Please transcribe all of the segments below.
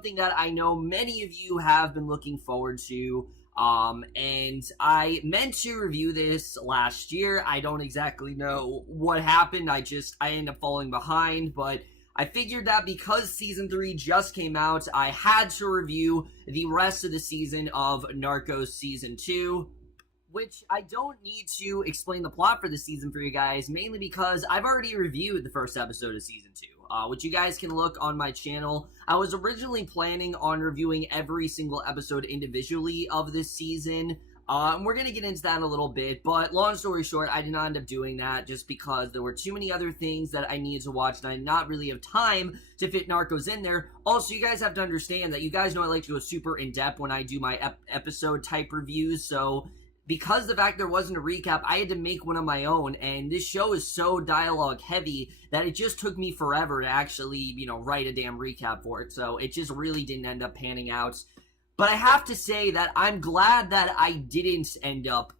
something that I know many of you have been looking forward to. And I meant to review this last year. I don't exactly know what happened. I ended up falling behind, but I figured that because Season 3 just came out, I had to review the rest of the season of Narcos Season 2, which I don't need to explain the plot for the season for you guys, mainly because I've already reviewed the first episode of Season 2, which you guys can look on my channel. I was originally planning on reviewing every single episode individually of this season. We're going to get into that in a little bit, but long story short, I did not end up doing that just because there were too many other things that I needed to watch, and I did not really have time to fit Narcos in there. Also, you guys have to understand that you guys know I like to go super in-depth when I do my episode-type reviews, so because the fact there wasn't a recap, I had to make one of my own, and this show is so dialogue-heavy that it just took me forever to actually, write a damn recap for it, so it just really didn't end up panning out. But I have to say that I'm glad that I didn't end up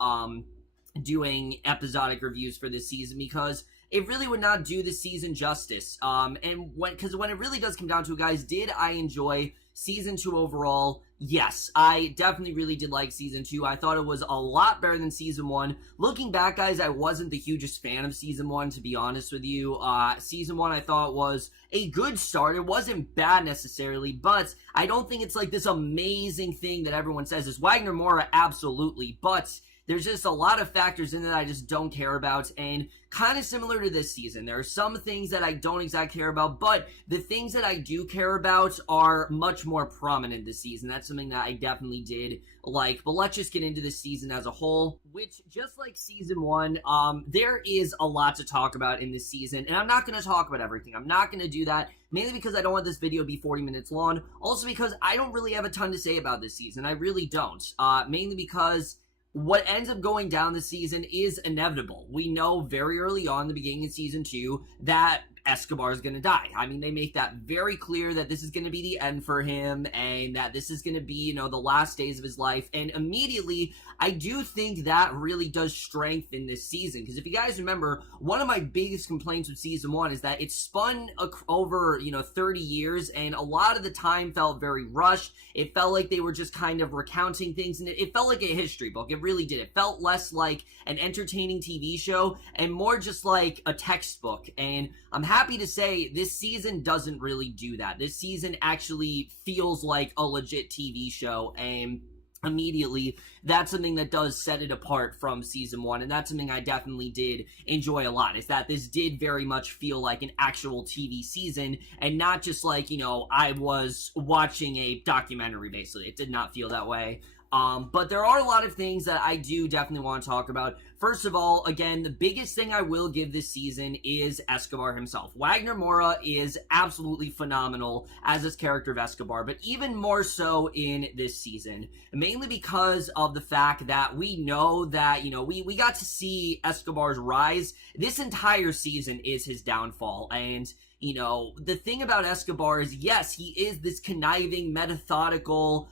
doing episodic reviews for this season, because it really would not do the season justice. Because when it really does come down to it, guys, did I enjoy Season 2 overall? Yes, I definitely really did like Season 2. I thought it was a lot better than Season 1. Looking back, guys, I wasn't the hugest fan of Season 1, to be honest with you. Season 1 I thought was a good start. It wasn't bad necessarily, but I don't think it's like this amazing thing that everyone says. Is Wagner Moura? Absolutely, but there's just a lot of factors in it that I just don't care about, and kind of similar to this season. There are some things that I don't exactly care about, but the things that I do care about are much more prominent this season. That's something that I definitely did like, but let's just get into this season as a whole, which, just like Season 1, there is a lot to talk about in this season, and I'm not going to talk about everything. I'm not going to do that, mainly because I don't want this video to be 40 minutes long, also because I don't really have a ton to say about this season. I really don't, mainly because what ends up going down this season is inevitable. We know very early on in the beginning of Season 2 that Escobar is going to die. I mean, they make that very clear that this is going to be the end for him and that this is going to be, the last days of his life. And immediately, I do think that really does strengthen this season. Because if you guys remember, one of my biggest complaints with Season 1 is that it spun over, 30 years, and a lot of the time felt very rushed. It felt like they were just kind of recounting things, and it felt like a history book. It really did. It felt less like an entertaining TV show and more just like a textbook. And I'm happy to say this season doesn't really do that. This season actually feels like a legit TV show, and immediately that's something that does set it apart from Season 1, and that's something I definitely did enjoy a lot, is that this did very much feel like an actual TV season and not just like, I was watching a documentary. Basically, it did not feel that way. But there are a lot of things that I do definitely want to talk about. First of all, again, the biggest thing I will give this season is Escobar himself. Wagner Moura is absolutely phenomenal as this character of Escobar, but even more so in this season, mainly because of the fact that we know that, we got to see Escobar's rise. This entire season is his downfall, and the thing about Escobar is, yes, he is this conniving, methodical,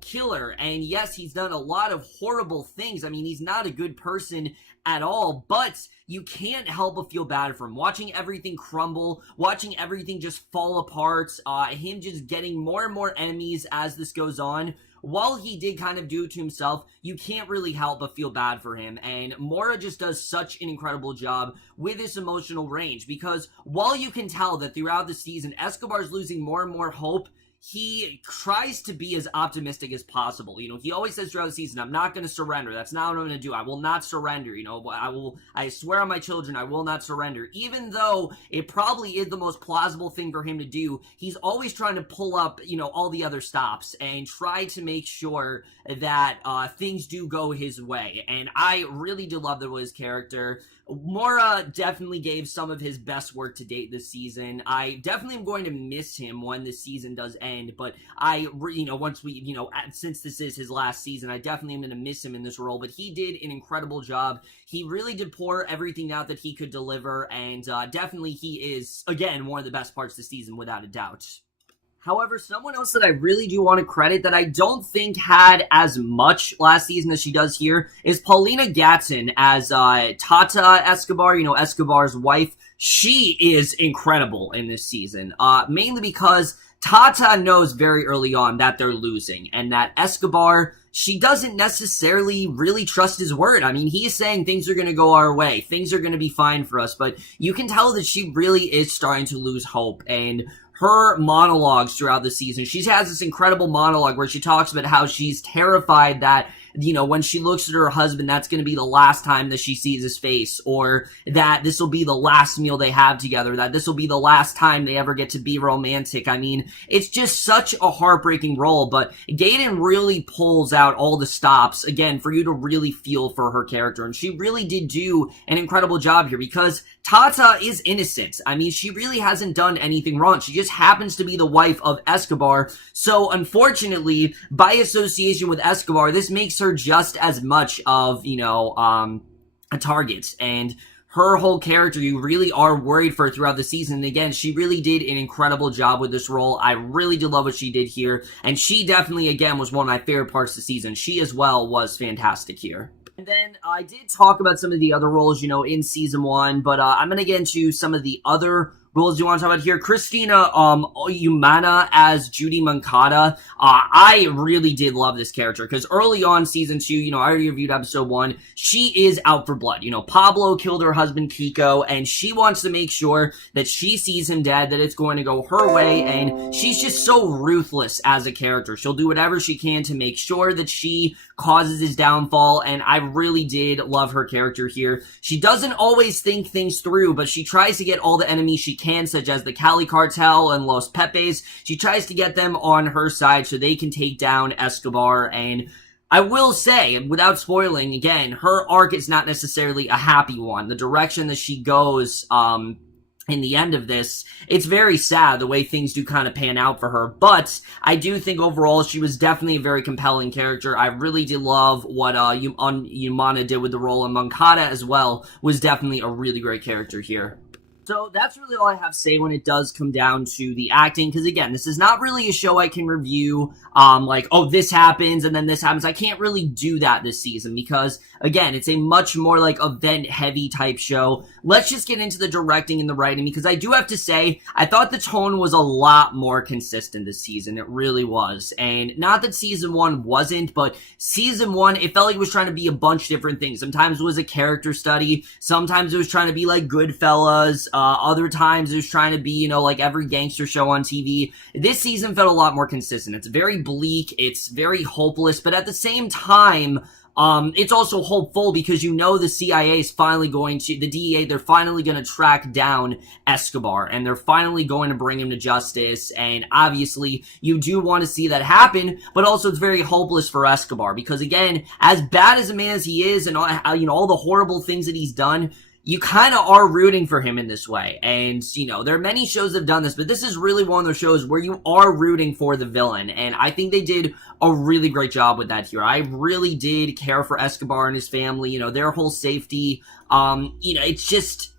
killer, and yes, he's done a lot of horrible things. I mean, he's not a good person at all, but you can't help but feel bad for him. Watching everything crumble, watching everything just fall apart, him just getting more and more enemies as this goes on. While he did kind of do it to himself, you can't really help but feel bad for him, and Moura just does such an incredible job with this emotional range, because while you can tell that throughout the season, Escobar's losing more and more hope, he tries to be as optimistic as possible. He always says throughout the season, I'm not going to surrender. That's not what I'm going to do. I will not surrender. I swear on my children, I will not surrender. Even though it probably is the most plausible thing for him to do, he's always trying to pull up, all the other stops and try to make sure that things do go his way. And I really do love that with his character. Moura definitely gave some of his best work to date this season. I definitely am going to miss him when this season does end, but once we, since this is his last season, I definitely am going to miss him in this role, but he did an incredible job. He really did pour everything out that he could deliver, and definitely he is, again, one of the best parts of the season, without a doubt. However, someone else that I really do want to credit that I don't think had as much last season as she does here is Paulina Gaitán as Tata Escobar, Escobar's wife. She is incredible in this season, mainly because Tata knows very early on that they're losing, and that Escobar, she doesn't necessarily really trust his word. I mean, he's saying things are going to go our way, things are going to be fine for us, but you can tell that she really is starting to lose hope, and her monologues throughout the season, she has this incredible monologue where she talks about how she's terrified that, you know, when she looks at her husband, that's going to be the last time that she sees his face, or that this will be the last meal they have together, that this will be the last time they ever get to be romantic. I mean, it's just such a heartbreaking role, but Gaitán really pulls out all the stops, again, for you to really feel for her character, and she really did do an incredible job here, because Tata is innocent. I mean, she really hasn't done anything wrong. She just happens to be the wife of Escobar. So, unfortunately, by association with Escobar, this makes her just as much of, you know, a target. And her whole character, you really are worried for her throughout the season. And again, she really did an incredible job with this role. I really did love what she did here. And she definitely, again, was one of my favorite parts of the season. She as well was fantastic here. And then I did talk about some of the other roles, you know, in season 1, but I'm going to get into some of the other roles you want to talk about here. Cristina, Umana as Judi Moncada. I really did love this character, because early on season 2, you know, I already reviewed episode 1, she is out for blood. You know, Pablo killed her husband Kiko, and she wants to make sure that she sees him dead, that it's going to go her way, and she's just so ruthless as a character. She'll do whatever she can to make sure that she causes his downfall, and I really did love her character here. She doesn't always think things through, but she tries to get all the enemies she can, such as the Cali Cartel and Los Pepes. She tries to get them on her side so they can take down Escobar, and I will say, without spoiling, again, her arc is not necessarily a happy one. The direction that she goes, in the end of this, it's very sad the way things do kind of pan out for her, but I do think overall she was definitely a very compelling character. I really did love what Umana did with the role, and Moncada as well was definitely a really great character here. So that's really all I have to say when it does come down to the acting, because again, this is not really a show I can review, like, oh, this happens and then this happens. I can't really do that this season because, again, it's a much more, like, event-heavy type show. Let's just get into the directing and the writing, because I do have to say, I thought the tone was a lot more consistent this season. It really was. And not that season 1 wasn't, but season 1, it felt like it was trying to be a bunch of different things. Sometimes it was a character study. Sometimes it was trying to be like Goodfellas. Other times it was trying to be, you know, like every gangster show on TV. This season felt a lot more consistent. It's very bleak. It's very hopeless. But at the same time, it's also hopeful, because you know the CIA is finally going to, the DEA, they're finally going to track down Escobar, and they're finally going to bring him to justice, and obviously you do want to see that happen, but also it's very hopeless for Escobar, because again, as bad as a man as he is, and all, you know, all the horrible things that he's done, you kind of are rooting for him in this way. And, you know, there are many shows that have done this, but this is really one of those shows where you are rooting for the villain. And I think they did a really great job with that here. I really did care for Escobar and his family, you know, their whole safety. You know, it's just,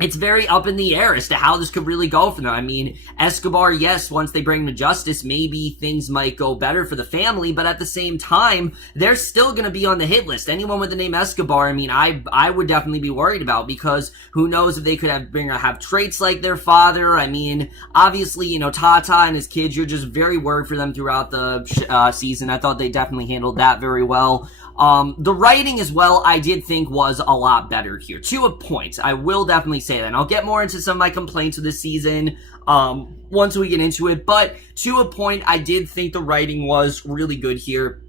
it's very up in the air as to how this could really go for them. I mean, Escobar, yes, once they bring him to justice, maybe things might go better for the family, but at the same time, they're still going to be on the hit list. Anyone with the name Escobar, I mean, I would definitely be worried about, because who knows if they could have traits like their father. I mean, obviously, you know, Tata and his kids, you're just very worried for them throughout the season. I thought they definitely handled that very well. The writing as well, I did think was a lot better here, to a point. I will definitely say that, and I'll get more into some of my complaints with this season, once we get into it, but to a point, I did think the writing was really good here.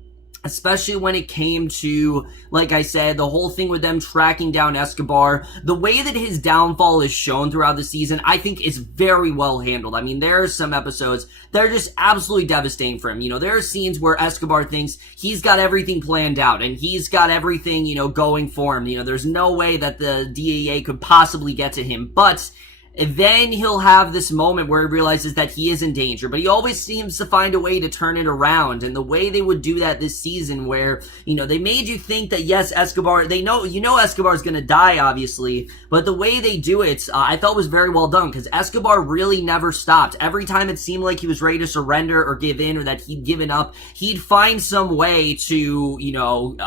Especially when it came to, like I said, the whole thing with them tracking down Escobar. The way that his downfall is shown throughout the season, I think is very well handled. I mean, there are some episodes that are just absolutely devastating for him. You know, there are scenes where Escobar thinks he's got everything planned out, and he's got everything, you know, going for him. You know, there's no way that the DEA could possibly get to him, but then he'll have this moment where he realizes that he is in danger, but he always seems to find a way to turn it around. And the way they would do that this season, where, you know, they made you think that, yes, Escobar, they know, you know, Escobar's gonna die, obviously, but the way they do it, I thought was very well done, because Escobar really never stopped. Every time it seemed like he was ready to surrender or give in, or that he'd given up, he'd find some way to, you know,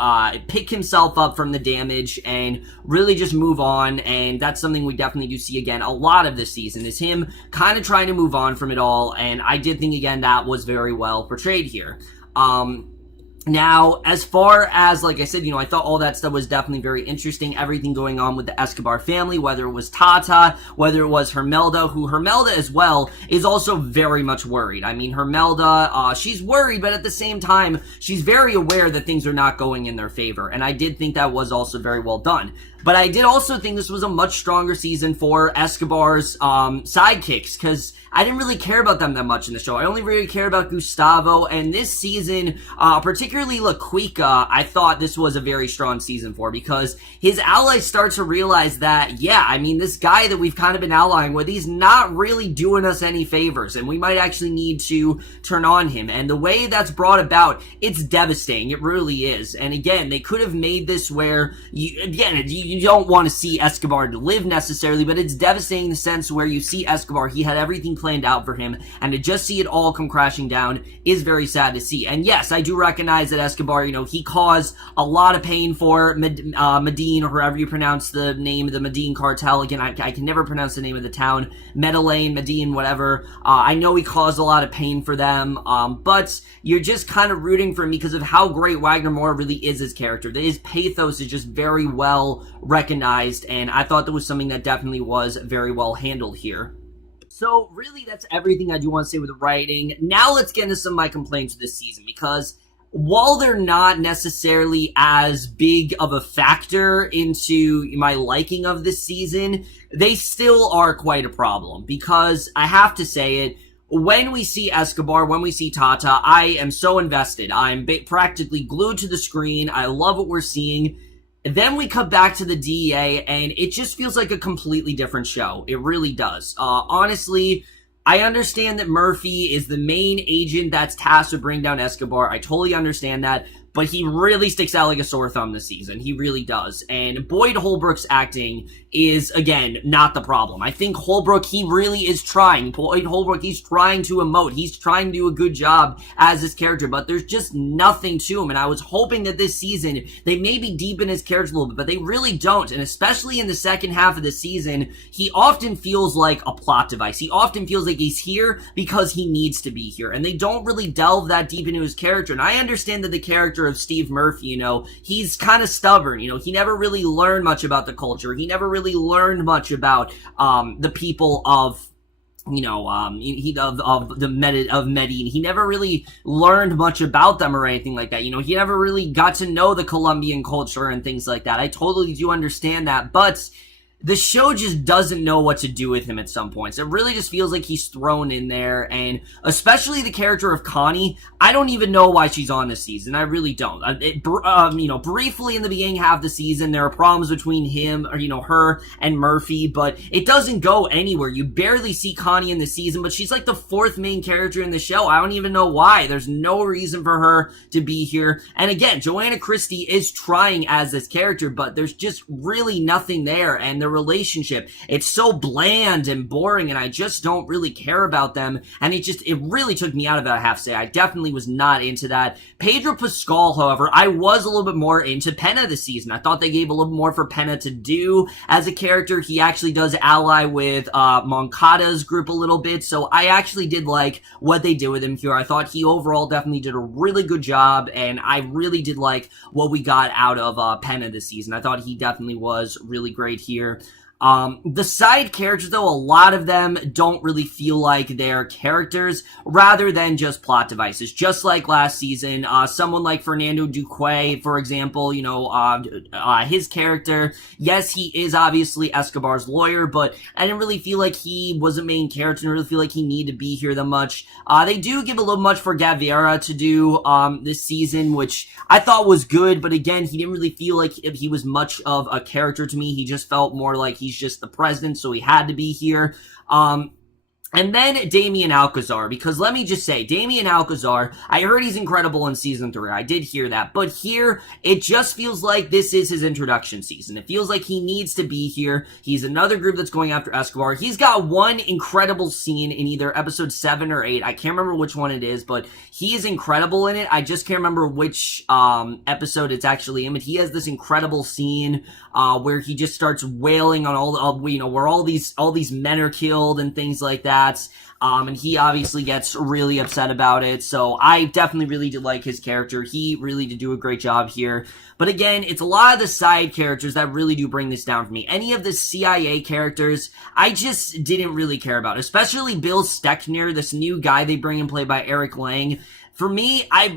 pick himself up from the damage and really just move on. And that's something we definitely do see again. A lot lot of this season, is him kind of trying to move on from it all, and I did think, again, that was very well portrayed here. Now, as far as, like I said, I thought all that stuff was definitely very interesting. Everything going on with the Escobar family, whether it was Tata, whether it was Hermelda, who Hermelda as well is also very much worried. I mean, Hermelda, she's worried, but at the same time, she's very aware that things are not going in their favor. And I did think that was also very well done. But I did also think this was a much stronger season for Escobar's sidekicks, because I didn't really care about them that much in the show. I only really cared about Gustavo, and this season, particularly La Cuica, I thought this was a very strong season for, because his allies start to realize that, yeah, I mean, this guy that we've kind of been allying with, he's not really doing us any favors, and we might actually need to turn on him. And the way that's brought about, it's devastating. It really is. And again, they could have made this where, you don't want to see Escobar to live necessarily, but it's devastating in the sense where you see Escobar, he had everything planned out for him, and to just see it all come crashing down is very sad to see. And yes, I do recognize that Escobar, he caused a lot of pain for Medellin, or however you pronounce the name of the Medellin cartel. Again, I can never pronounce the name of the town. Medellin, whatever. I know he caused a lot of pain for them, but you're just kind of rooting for him because of how great Wagner Moura really is as character. His pathos is just very well recognized, and I thought that was something that definitely was very well handled here. So really, that's everything I do want to say with the writing. Now let's get into some of my complaints this season, because while they're not necessarily as big of a factor into my liking of this season, they still are quite a problem, because I have to say it, when we see Escobar, when we see Tata, I am so invested. I'm practically glued to the screen. I love what we're seeing. Then we cut back to the DEA, and it just feels like a completely different show. It really does. Honestly, I understand that Murphy is the main agent that's tasked with bringing down Escobar. I totally understand that. But he really sticks out like a sore thumb this season. He really does. And Boyd Holbrook's acting is, again, not the problem. I think Holbrook, he really is trying. Boyd Holbrook, he's trying to emote. He's trying to do a good job as his character, but there's just nothing to him. And I was hoping that this season, they maybe deepen his character a little bit, but they really don't. And especially in the second half of the season, he often feels like a plot device. He often feels like he's here because he needs to be here. And they don't really delve that deep into his character. And I understand that the character of Steve Murphy, he's kind of stubborn. He never really learned much about the culture. He never really learned much about the people of Medellin. He never really learned much about them or anything like that. He never really got to know the Colombian culture and things like that. I totally do understand that, but the show just doesn't know what to do with him at some points. It really just feels like he's thrown in there, and especially the character of Connie, I don't even know why she's on this season. I really don't. Briefly in the beginning half of the season, there are problems between him, or, her and Murphy, but it doesn't go anywhere. You barely see Connie in the season, but she's like the fourth main character in the show. I don't even know why. There's no reason for her to be here. And again, Joanna Christie is trying as this character, but there's just really nothing there, and the relationship, it's so bland and boring, and I just don't really care about them, and it really took me out of it, I have to say. I definitely was not into that. Pedro Pascal, however, I was a little bit more into Penna this season. I thought they gave a little more for Penna to do as a character. He actually does ally with Moncada's group a little bit, so I actually did like what they did with him here. I thought he overall definitely did a really good job, and I really did like what we got out of Penna this season. I thought he definitely was really great here. The side characters, though, a lot of them don't really feel like they're characters rather than just plot devices. Just like last season, someone like Fernando Duque, for example, his character, yes, he is obviously Escobar's lawyer, but I didn't really feel like he was a main character. I didn't really feel like he needed to be here that much. They do give a little much for Gaviera to do this season, which I thought was good, but again, he didn't really feel like he was much of a character to me. He just felt more like he's just the president, so he had to be here. And then Damian Alcazar, because let me just say, Damian Alcazar, I heard he's incredible in season 3. I did hear that. But here, it just feels like this is his introduction season. It feels like he needs to be here. He's another group that's going after Escobar. He's got one incredible scene in either episode 7 or 8. I can't remember which one it is, but he is incredible in it. I just can't remember which episode it's actually in, but he has this incredible scene where he just starts wailing on where all these men are killed and things like that. And he obviously gets really upset about it. So I definitely really did like his character. He really did do a great job here. But again, it's a lot of the side characters that really do bring this down for me. Any of the CIA characters, I just didn't really care about. Especially Bill Steckner, this new guy they bring in, played by Eric Lange. For me, I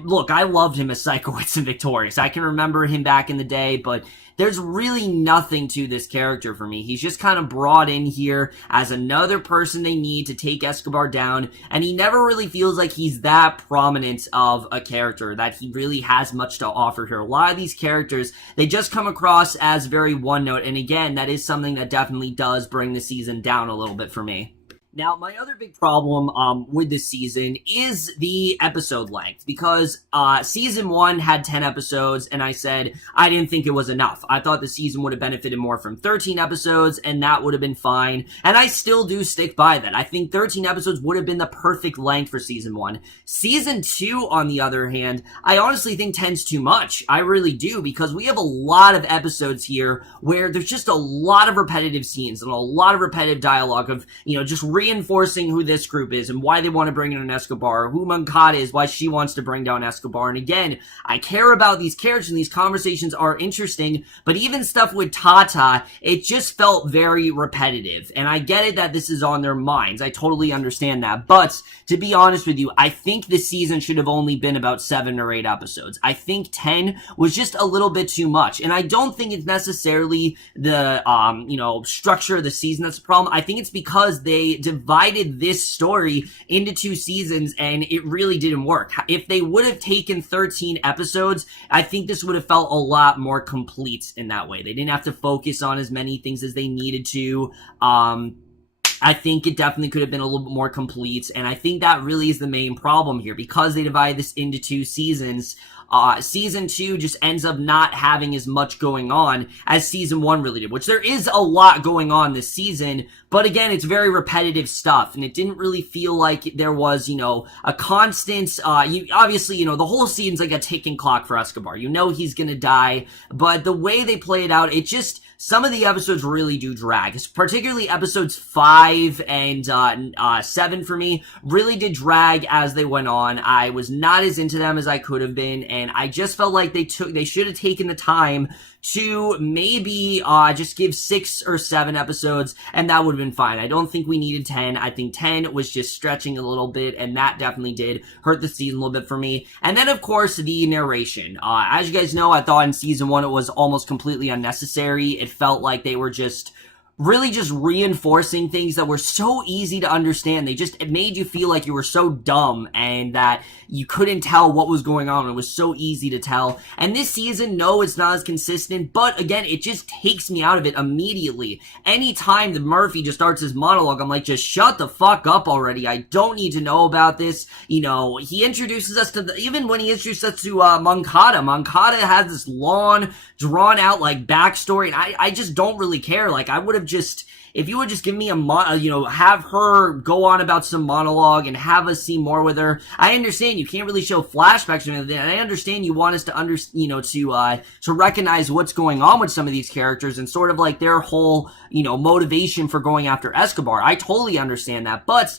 loved him as Psychowitz and Victorious. I can remember him back in the day, but there's really nothing to this character for me. He's just kind of brought in here as another person they need to take Escobar down, and he never really feels like he's that prominent of a character, that he really has much to offer here. A lot of these characters, they just come across as very one-note, and again, that is something that definitely does bring the season down a little bit for me. Now, my other big problem with this season is the episode length, because season 1 had 10 episodes, and I said I didn't think it was enough. I thought the season would have benefited more from 13 episodes, and that would have been fine, and I still do stick by that. I think 13 episodes would have been the perfect length for season 1. Season 2, on the other hand, I honestly think 10's too much. I really do, because we have a lot of episodes here where there's just a lot of repetitive scenes and a lot of repetitive dialogue of, just reinforcing who this group is and why they want to bring in an Escobar, who Moncada is, why she wants to bring down Escobar. And again, I care about these characters and these conversations are interesting, but even stuff with Tata, it just felt very repetitive. And I get it that this is on their minds. I totally understand that. But to be honest with you, I think this season should have only been about 7 or 8 episodes. I think 10 was just a little bit too much. And I don't think it's necessarily the, structure of the season that's the problem. I think it's because they divided this story into 2 seasons and it really didn't work. If they would have taken 13 episodes, I think this would have felt a lot more complete in that way. They didn't have to focus on as many things as they needed to. I think it definitely could have been a little bit more complete, and I think that really is the main problem here, because they divide this into 2 seasons. Season 2 just ends up not having as much going on as season 1 really did, which there is a lot going on this season, but again, it's very repetitive stuff, and it didn't really feel like there was, a constant, obviously, the whole season's like a ticking clock for Escobar. He's gonna die, but the way they play it out, it just, some of the episodes really do drag, particularly episodes 5 and 7 for me, really did drag as they went on. I was not as into them as I could have been, and I just felt like they should have taken the time to maybe just give 6 or 7 episodes, and that would have been fine. I don't think we needed 10. I think 10 was just stretching a little bit, and that definitely did hurt the season a little bit for me. And then, of course, the narration. As you guys know, I thought in season 1 it was almost completely unnecessary. It felt like they were just reinforcing things that were so easy to understand. It made you feel like you were so dumb and that you couldn't tell what was going on. It was so easy to tell. And this season, no, it's not as consistent, but again, it just takes me out of it immediately. Anytime that Murphy just starts his monologue, I'm like, just shut the fuck up already. I don't need to know about this. He introduces us to even when he introduced us to Moncada. Moncada has this long, drawn out, backstory, and I just don't really care. I would have if you would just give me have her go on about some monologue and have us see more with her. I understand you can't really show flashbacks or anything, and I understand you want us to to recognize what's going on with some of these characters and sort of their whole, motivation for going after Escobar. I totally understand that, but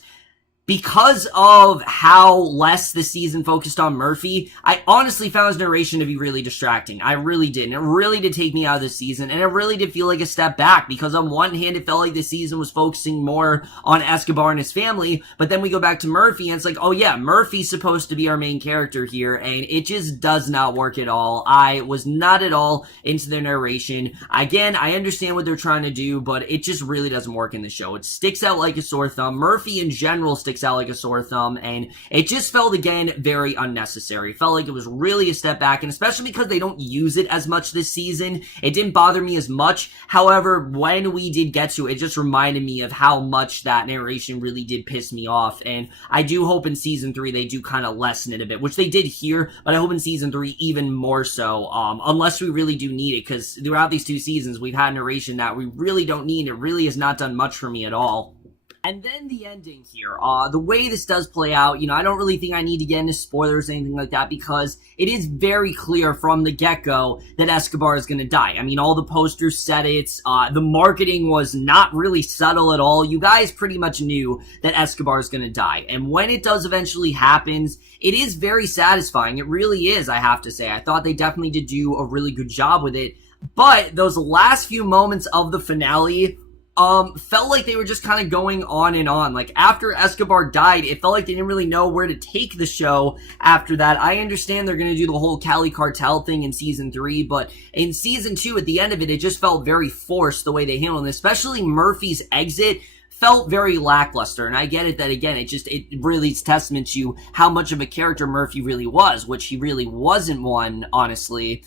because of how less the season focused on Murphy, I honestly found his narration to be really distracting. I really did. And it really did take me out of the season. And it really did feel like a step back, because on one hand, it felt like the season was focusing more on Escobar and his family. But then we go back to Murphy and it's like, oh yeah, Murphy's supposed to be our main character here. And it just does not work at all. I was not at all into their narration. Again, I understand what they're trying to do, but it just really doesn't work in the show. It sticks out like a sore thumb. Murphy in general sticks sticks out like a sore thumb, and it just felt, again, very unnecessary. It felt like it was really a step back, and especially because they don't use it as much this season, it didn't bother me as much. However, when we did get to it, it just reminded me of how much that narration really did piss me off, and I do hope in Season 3 they do kind of lessen it a bit, which they did here, but I hope in Season 3 even more so, unless we really do need it, because throughout these 2 seasons, we've had narration that we really don't need. It really has not done much for me at all. And then the ending here, the way this does play out, I don't really think I need to get into spoilers or anything like that, because it is very clear from the get-go that Escobar is going to die. I mean, all the posters said it, the marketing was not really subtle at all. You guys pretty much knew that Escobar is going to die, and when it does eventually happens, it is very satisfying. It really is, I have to say. I thought they definitely did do a really good job with it, but those last few moments of the finale felt like they were just kind of going on and on. Like, after Escobar died, it felt like they didn't really know where to take the show after that. I understand they're going to do the whole Cali Cartel thing in Season 3, but in Season 2, at the end of it, it just felt very forced the way they handled it, especially Murphy's exit felt very lackluster, and I get it that, again, it really is testament to how much of a character Murphy really was, which he really wasn't one, honestly.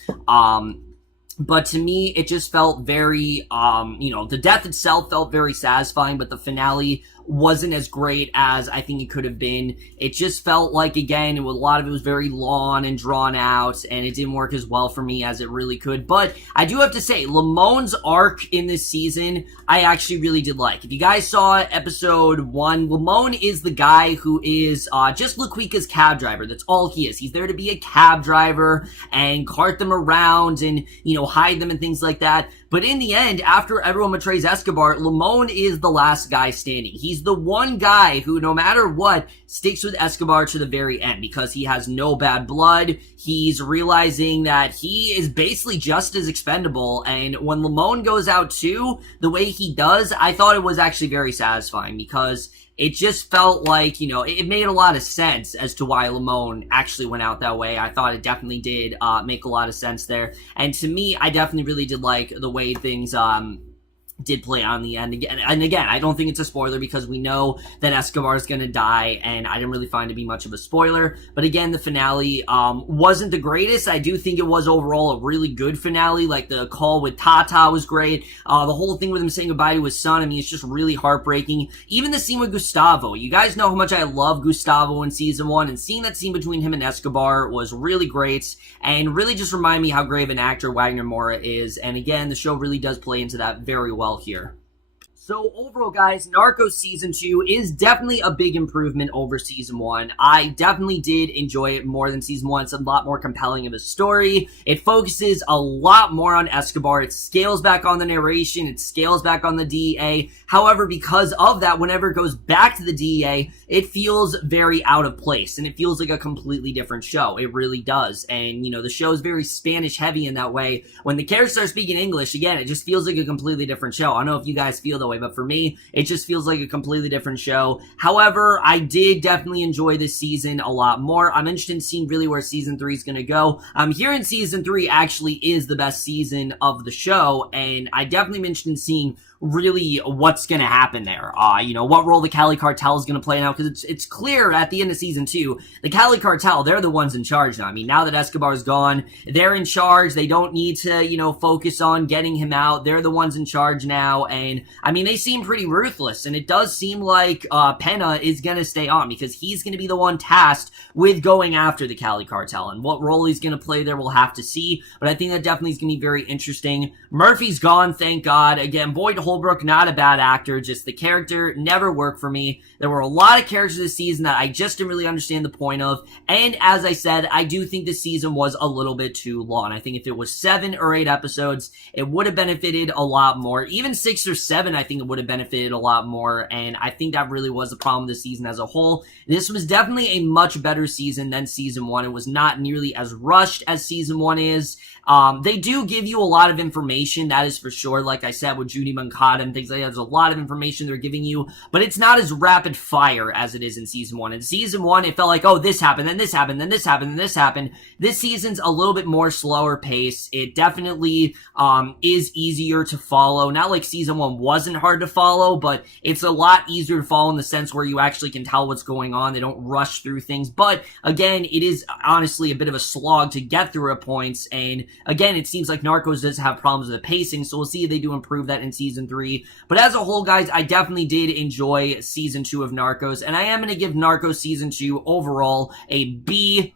But to me, it just felt very, the death itself felt very satisfying, but the finale wasn't as great as I think it could have been. It just felt like, again, a lot of it was very long and drawn out, and it didn't work as well for me as it really could. But I do have to say, Lamone's arc in this season, I actually really did like. If you guys saw episode 1, Lamone is the guy who is just Laquica's cab driver. That's all he is. He's there to be a cab driver and cart them around and, hide them and things like that. But in the end, after everyone betrays Escobar, Lamone is the last guy standing. He's the one guy who, no matter what, sticks with Escobar to the very end because he has no bad blood. He's realizing that he is basically just as expendable. And when Lamone goes out too, the way he does, I thought it was actually very satisfying because it just felt like, it made a lot of sense as to why Lamone actually went out that way. I thought it definitely did make a lot of sense there. And to me, I definitely really did like the way things did play out in the end. Again, I don't think it's a spoiler because we know that Escobar is going to die, and I didn't really find it to be much of a spoiler. But again, the finale wasn't the greatest. I do think it was overall a really good finale. Like, the call with Tata was great. The whole thing with him saying goodbye to his son, I mean, it's just really heartbreaking. Even the scene with Gustavo. You guys know how much I love Gustavo in Season 1, and seeing that scene between him and Escobar was really great, and really just reminded me how great of an actor Wagner Moura is. And again, the show really does play into that very well here. So overall, guys, Narcos Season 2 is definitely a big improvement over Season 1. I definitely did enjoy it more than Season 1. It's a lot more compelling of a story. It focuses a lot more on Escobar. It scales back on the narration. It scales back on the DEA. However, because of that, whenever it goes back to the DEA, it feels very out of place, and it feels like a completely different show. It really does. And, the show is very Spanish heavy in that way. When the characters start speaking English, again, it just feels like a completely different show. I don't know if you guys feel that way, but for me, it just feels like a completely different show. However, I did definitely enjoy this season a lot more. I'm interested in seeing really where Season 3 is going to go. Here in Season 3 actually is the best season of the show, and I definitely am interested in seeing really what's going to happen there. What role the Cali Cartel is going to play now, because it's clear at the end of Season 2, the Cali Cartel, they're the ones in charge now. I mean, now that Escobar's gone, they're in charge. They don't need to, focus on getting him out. They're the ones in charge now, and, I mean, they seem pretty ruthless, and it does seem like Pena is going to stay on, because he's going to be the one tasked with going after the Cali Cartel, and what role he's going to play there, we'll have to see, but I think that definitely is going to be very interesting. Murphy's gone, thank God. Again, Boyd Holbrook, not a bad actor, just the character never worked for me. There were a lot of characters this season that I just didn't really understand the point of, and as I said, I do think this season was a little bit too long. I think if it was 7 or 8 episodes, it would have benefited a lot more. Even 6 or 7, I think it would have benefited a lot more, and I think that really was the problem with the season as a whole. This was definitely a much better season than Season 1. It was not nearly as rushed as Season 1 is. They do give you a lot of information, that is for sure. Like I said, with Judi Moncada Moncada and things like that. There's a lot of information they're giving you, but it's not as rapid fire as it is in season 1. In season 1, it felt like, oh, this happened, then this happened, then this happened, then this happened. This season's a little bit more slower pace. It definitely is easier to follow. Not like season 1 wasn't hard to follow, but it's a lot easier to follow in the sense where you actually can tell what's going on. They don't rush through things, but again, it is honestly a bit of a slog to get through at points, and again, it seems like Narcos does have problems with the pacing, so we'll see if they do improve that in season 3. But as a whole, guys, I definitely did enjoy season 2 of Narcos, and I am going to give Narcos season 2 overall a B+.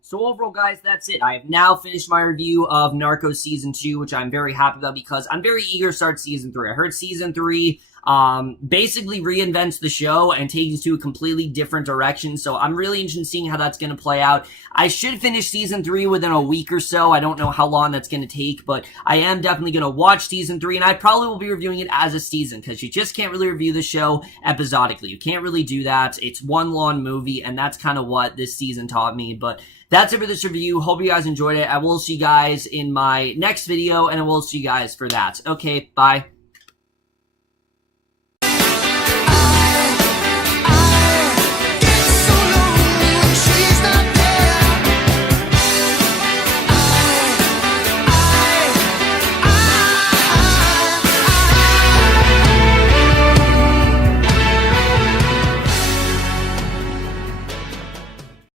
So overall, guys, that's it. I have now finished my review of Narcos Season 2, which I'm very happy about because I'm very eager to start Season 3. I heard Season 3 basically reinvents the show and takes it to a completely different direction, so I'm really interested in seeing how that's going to play out. I should finish Season 3 within a week or so. I don't know how long that's going to take, but I am definitely going to watch Season 3, and I probably will be reviewing it as a season, because you just can't really review the show episodically. You can't really do that. It's one long movie, and that's kind of what this season taught me, but that's it for this review. Hope you guys enjoyed it. I will see you guys in my next video, and I will see you guys for that. Okay, bye.